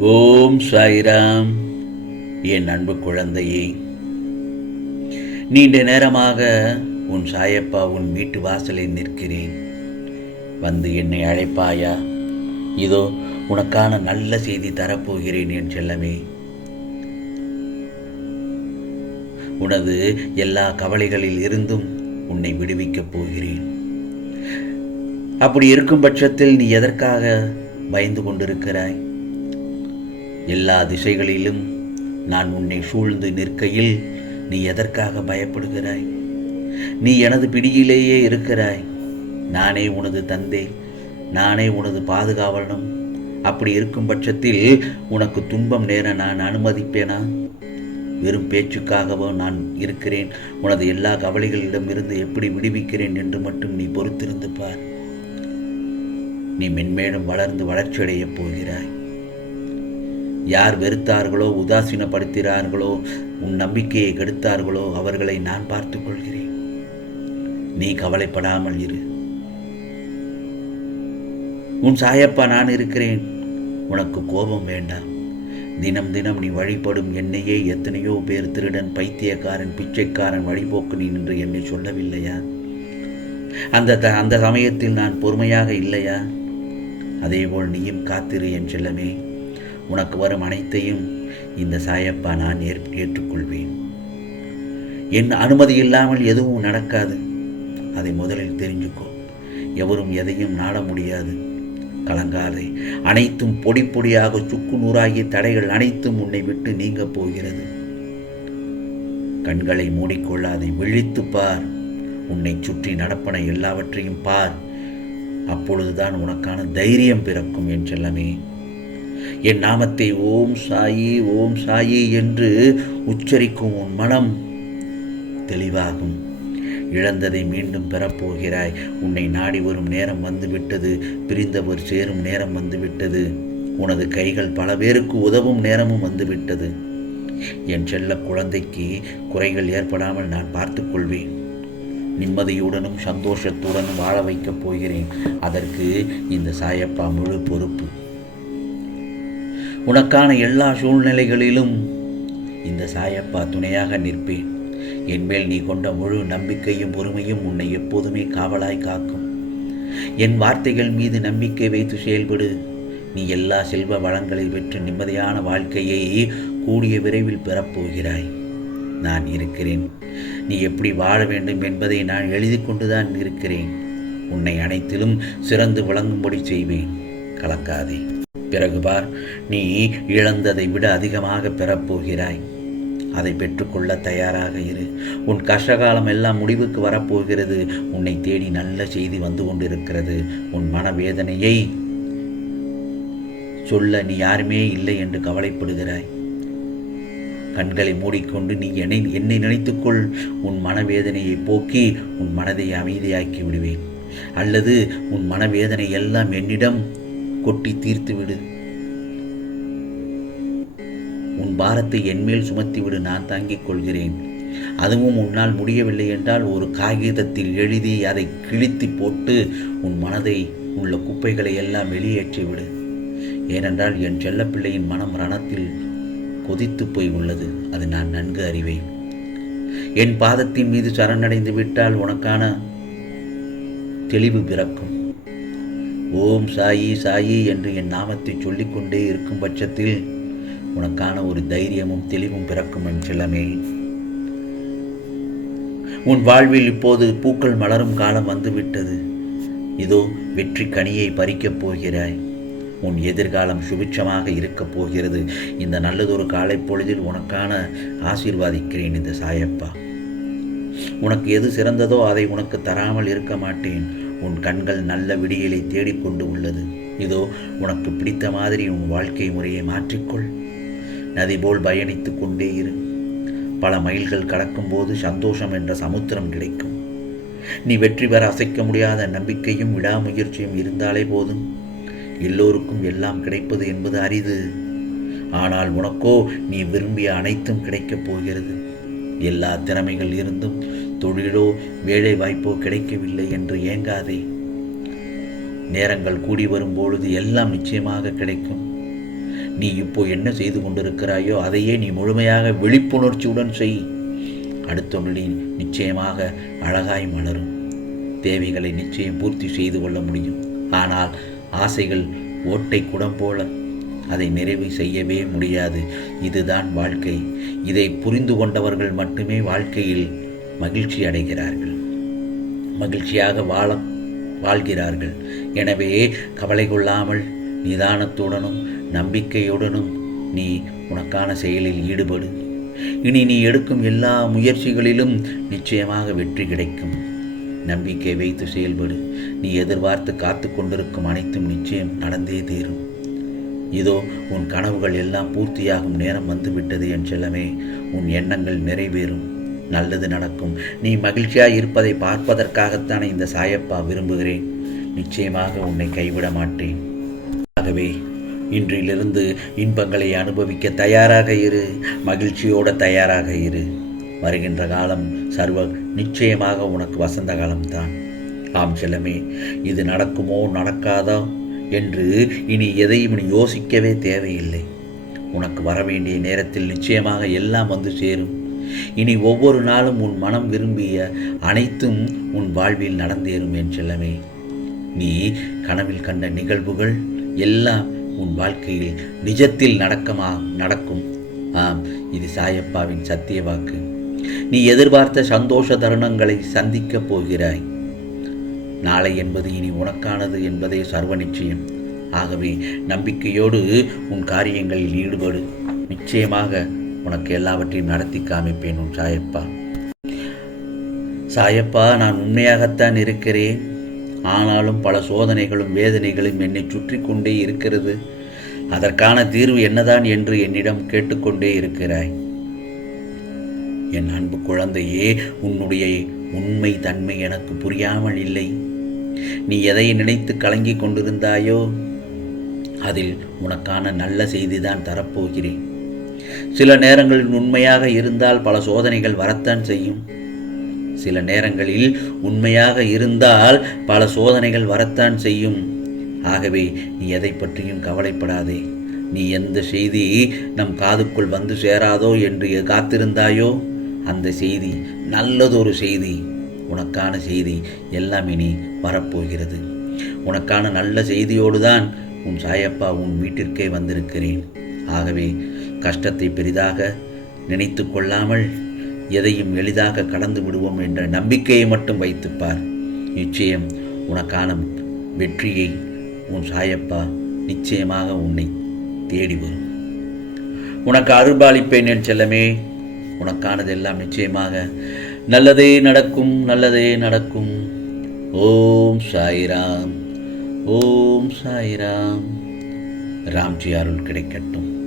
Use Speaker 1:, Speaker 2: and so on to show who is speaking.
Speaker 1: ஓம் சாய்ராம். என் அன்பு குழந்தையே நீண்ட நேரமாக உன் சாயப்பா உன் வீட்டு வாசலில் நிற்கிறேன். வந்து என்னை அழைப்பாயா? இதோ உனக்கான நல்ல செய்தி தரப்போகிறேன் என் செல்லமே. உனது எல்லா கவலைகளில் இருந்தும் உன்னை விடுவிக்கப் போகிறேன். அப்படி இருக்கும் பட்சத்தில் நீ எதற்காக பயந்து கொண்டிருக்கிறாய்? எல்லா திசைகளிலும் நான் உன்னை சூழ்ந்து நிற்கையில் நீ எதற்காக பயப்படுகிறாய்? நீ எனது பிடியிலேயே இருக்கிறாய். நானே உனது தந்தை நானே உனது பாதுகாவலனும். அப்படி இருக்கும் பட்சத்தில் உனக்கு துன்பம் நேர நான் அனுமதிப்பேனா? வெறும் பேச்சுக்காகவோ நான் இருக்கிறேன். உனது எல்லா கவலைகளிடமிருந்து எப்படி விடுவிக்கிறேன் என்று மட்டும் நீ பொறுத்திருந்து பார். நீ மென்மேலும் வளர்ந்து வளர்ச்சியடையப் போகிறாய். யார் வெறுத்தார்களோ உதாசீனப்படுத்தினார்களோ உன் நம்பிக்கையை கெடுத்தார்களோ அவர்களை நான் பார்த்துக் கொள்கிறேன் நீ கவலைப்படாமல் இரு. உன் சாயப்பா நான் இருக்கிறேன். உனக்கு கோபம் வேண்டாம். தினம் தினம் நீ வழிபடும் என்னையே எத்தனையோ பேர் திருடன் பைத்தியக்காரன் பிச்சைக்காரன் வழிபோக்கு நீ என்று என்னை சொல்லவில்லையா? அந்த த அந்த சமயத்தில் நான் பொறுமையாக இல்லையா? அதேபோல் நீயும் காத்திரு என் செல்லமே. உனக்கு வரும் அனைத்தையும் இந்த சாயப்பா நான் ஏற் ஏற்றுக்கொள்வேன். என் அனுமதி இல்லாமல் எதுவும் நடக்காது. அதை முதலில் தெரிஞ்சுக்கோ. எவரும் எதையும் நாட முடியாது. கலங்காதே. அனைத்தும் பொடி பொடியாக சுக்கு நூறாகிய தடைகள் அனைத்தும் உன்னை விட்டு நீங்க போகிறது. கண்களை மூடிக்கொள்ளாதே. விழித்து பார். உன்னை சுற்றி நடப்பன எல்லாவற்றையும் பார். அப்பொழுதுதான் உனக்கான தைரியம் பிறக்கும் என் செல்லமே என் நாமத்தை ஓம் சாயி ஓம் சாயி என்று உச்சரிக்கும் உன் மனம் தெளிவாகும். இழந்ததை மீண்டும் பெறப்போகிறாய். உன்னை நாடி வரும் நேரம் வந்துவிட்டது. பிரிந்தவர் சேரும் நேரம் வந்துவிட்டது. உனது கைகள் பல பேருக்கு உதவும் நேரமும் வந்துவிட்டது. என் செல்ல குழந்தைக்கு குறைகள் ஏற்படாமல் நான் பார்த்துக்கொள்வேன் நிம்மதியுடனும் சந்தோஷத்துடனும் வாழ வைக்கப் போகிறேன். அதற்கு இந்த சாயப்பா முழு பொறுப்பு. உனக்கான எல்லா சூழ்நிலைகளிலும் இந்த சாயப்பா துணையாக நிற்பேன். என்மேல் நீ கொண்ட முழு நம்பிக்கையும் பொறுமையும் உன்னை எப்போதுமே காவலாய் காக்கும். என் வார்த்தைகள் மீது நம்பிக்கை வைத்து செயல்படு. நீ எல்லா செல்வ வளங்களை பெற்று நிம்மதியான வாழ்க்கையை கூடிய விரைவில் பெறப்போகிறாய். நான் இருக்கிறேன். நீ எப்படி வாழ வேண்டும் என்பதை நான் எழுதி கொண்டுதான் இருக்கிறேன். உன்னை அனைத்திலும் சிறந்து விளங்கும்படி செய்வேன். கலக்காதே பிறகு பார் நீ இழந்ததை விட அதிகமாக பெறப்போகிறாய். அதை பெற்றுக்கொள்ள தயாராக இரு. உன் கஷ்டகாலம் எல்லாம் முடிவுக்கு வரப்போகிறது. உன்னை தேடி நல்ல செய்தி வந்து கொண்டிருக்கிறது. உன் மனவேதனையை சொல்ல நீ யாருமே இல்லை என்று கவலைப்படுகிறாய். கண்களை மூடிக்கொண்டு நீ என்னை என்னை நினைத்துக்கொள். உன் மனவேதனையை போக்கி உன் மனதை அமைதியாக்கி விடுவேன். அல்லது உன் மனவேதனை எல்லாம் என்னிடம் கொட்டி தீர்த்துவிடு. உன் பாரத்தை என்மேல் சுமத்திவிடு நான் தாங்கிக் கொள்கிறேன். அதுவும் உன்னால் முடியவில்லை என்றால் ஒரு காகிதத்தில் எழுதி அதை கிழித்து போட்டு உன் மனதை உள்ள குப்பைகளை எல்லாம் வெளியேற்றிவிடு. ஏனென்றால் என் செல்லப்பிள்ளையின் மனம் ரணத்தில் கொதித்து போய் உள்ளது. அது நான் நன்கு அறிவேன். என் பாதத்தின் மீது சரணடைந்து விட்டால் உனக்கான தெளிவு பிறக்கும். ஓம் சாயி சாயி என்று என் நாமத்தை சொல்லிக்கொண்டே இருக்கும் பட்சத்தில் உனக்கான ஒரு தைரியமும் தெளிவும் பிறக்கும் என் செல்லமே. உன் வாழ்வில் இப்போது பூக்கள் மலரும் காலம் வந்துவிட்டது. இதோ வெற்றி கனியை பறிக்கப் போகிறாய். உன் எதிர்காலம் சுபிட்சமாக இருக்கப் போகிறது. இந்த நல்லதொரு காலை பொழுதில் உனக்கான ஆசீர்வாதிக்கிறேன் இந்த சாயப்பா. உனக்கு எது சிறந்ததோ அதை உனக்கு தராமல் இருக்க மாட்டேன். உன் கண்கள் நல்ல விடியலை தேடிக்கொண்டு உள்ளது. இதோ உனக்கு பிடித்த மாதிரி உன் வாழ்க்கை முறையை மாற்றிக்கொள். நதி போல் பயணித்து கொண்டே இரு. பல மைல்கள் கடக்கும்போது சந்தோஷம் என்ற சமுத்திரம் கிடைக்கும். நீ வெற்றி பெற அசைக்க முடியாத நம்பிக்கையும் விடாமுயற்சியும் இருந்தாலே போதும். எல்லோருக்கும் எல்லாம் கிடைப்பது என்பது அரிது. ஆனால் உனக்கோ நீ விரும்பிய அனைத்தும் கிடைக்கப் போகிறது. எல்லா திறமைகள் இருந்தும் தொழிலோ வேலை வாய்ப்போ கிடைக்கவில்லை என்று ஏங்காதே. நேரங்கள் கூடி வரும் பொழுது எல்லாம் நிச்சயமாக கிடைக்கும். நீ இப்போ என்ன செய்து கொண்டிருக்கிறாயோ அதையே நீ முழுமையாக விழிப்புணர்ச்சியுடன் செய். அடுத்த நொடி நிச்சயமாக அழகாய் மலரும். தேவைகளை நிச்சயம் பூர்த்தி செய்து கொள்ள முடியும். ஆனால் ஆசைகள் ஓட்டை குடம் போல. அதை நிறைவு செய்யவே முடியாது. இதுதான் வாழ்க்கை. இதை புரிந்து கொண்டவர்கள் மட்டுமே வாழ்க்கையில் மகிழ்ச்சி அடைகிறார்கள். மகிழ்ச்சியாக வாழ வாழ்கிறார்கள். எனவே கவலை கொள்ளாமல் நிதானத்துடனும் நம்பிக்கையுடனும் நீ உனக்கான செயலில் ஈடுபடு. இனி நீ எடுக்கும் எல்லா முயற்சிகளிலும் நிச்சயமாக வெற்றி கிடைக்கும். நம்பிக்கை வைத்து செயல்படு. நீ எதிர்பார்த்து காத்து கொண்டிருக்கும் அனைத்தும் நிச்சயம் நடந்தே தீரும். இதோ உன் கனவுகள் எல்லாம் பூர்த்தியாகும் நேரம் வந்துவிட்டது என் செல்லமே. உன் எண்ணங்கள் நிறைவேறும். நல்லது நடக்கும். நீ மகிழ்ச்சியாக இருப்பதை பார்ப்பதற்காகத்தானே இந்த சாயப்பா விரும்புகிறேன். நிச்சயமாக உன்னை கைவிட மாட்டேன். ஆகவே இன்றிலிருந்து இன்பங்களை அனுபவிக்க தயாராக இரு. மகிழ்ச்சியோட தயாராக இரு. வருகின்ற காலம் சர்வ நிச்சயமாக உனக்கு வசந்த காலம்தான். ஆம் செல்லமே இது நடக்குமோ நடக்காதோ என்று இனி எதையும் நீ யோசிக்கவே தேவையில்லை. உனக்கு வர வேண்டிய நேரத்தில் நிச்சயமாக எல்லாம் வந்து சேரும். இனி ஒவ்வொரு நாளும் உன் மனம் விரும்பிய அனைத்தும் உன் வாழ்வில் நடந்தேறும் என் செல்லமே. நீ கனவில் கண்ட நிகழ்வுகள் எல்லாம் உன் வாழ்க்கையில் நிஜத்தில் நடக்கமா நடக்கும். ஆம் இது சாயப்பாவின் சத்திய வாக்கு. நீ எதிர்பார்த்த சந்தோஷ தருணங்களை சந்திக்கப் போகிறாய். நாளை என்பது இனி உனக்கானது என்பதே சர்வ நிச்சயம். ஆகவே நம்பிக்கையோடு உன் காரியங்களில் ஈடுபடு. நிச்சயமாக உனக்கு எல்லாவற்றையும் நடத்தி காமிப்பேன் உன் சாயப்பா. சாயப்பா நான் உண்மையாகத்தான் இருக்கிறேன். ஆனாலும் பல சோதனைகளும் வேதனைகளும் என்னை சுற்றி கொண்டே இருக்கிறது. அதற்கான தீர்வு என்னதான் என்று என்னிடம் கேட்டுக்கொண்டே இருக்கிறாய். என் அன்பு குழந்தையே உன்னுடைய உண்மை தன்மை எனக்கு புரியாமல் இல்லை. நீ எதை நினைத்து கலங்கிக் கொண்டிருந்தாயோ அதில் உனக்கான நல்ல செய்திதான் தரப்போகிறேன். சில நேரங்களில் உண்மையாக இருந்தால் பல சோதனைகள் வரத்தான் செய்யும். சில நேரங்களில் உண்மையாக இருந்தால் பல சோதனைகள் வரத்தான் செய்யும். ஆகவே நீ எதை பற்றியும் கவலைப்படாதே. நீ எந்த செய்தி நம் காதுக்குள் வந்து சேராதோ என்று காத்திருந்தாயோ அந்த செய்தி நல்லதொரு செய்தி. உனக்கான செய்தி எல்லாம் இனி வரப்போகிறது. உனக்கான நல்ல செய்தியோடு தான் உன் சாயப்பா உன் வீட்டிற்கே வந்திருக்கிறேன். ஆகவே கஷ்டத்தை பெரிதாக நினைத்து கொள்ளாமல் எதையும் எளிதாக கடந்து விடுவோம் என்ற நம்பிக்கையை மட்டும் வைத்துப்பார். நிச்சயம் உனக்கான வெற்றியை உன் சாயப்பா நிச்சயமாக உன்னை தேடி வரும். உனக்கு அருள்பாலிப்பேன் என் செல்லமே உனக்கானதெல்லாம் நிச்சயமாக நல்லதே நடக்கும் நல்லதே நடக்கும். ஓம் சாய்ராம் ஓம் சாய்ராம். ராம்ஜி அருள் கிடைக்கட்டும்.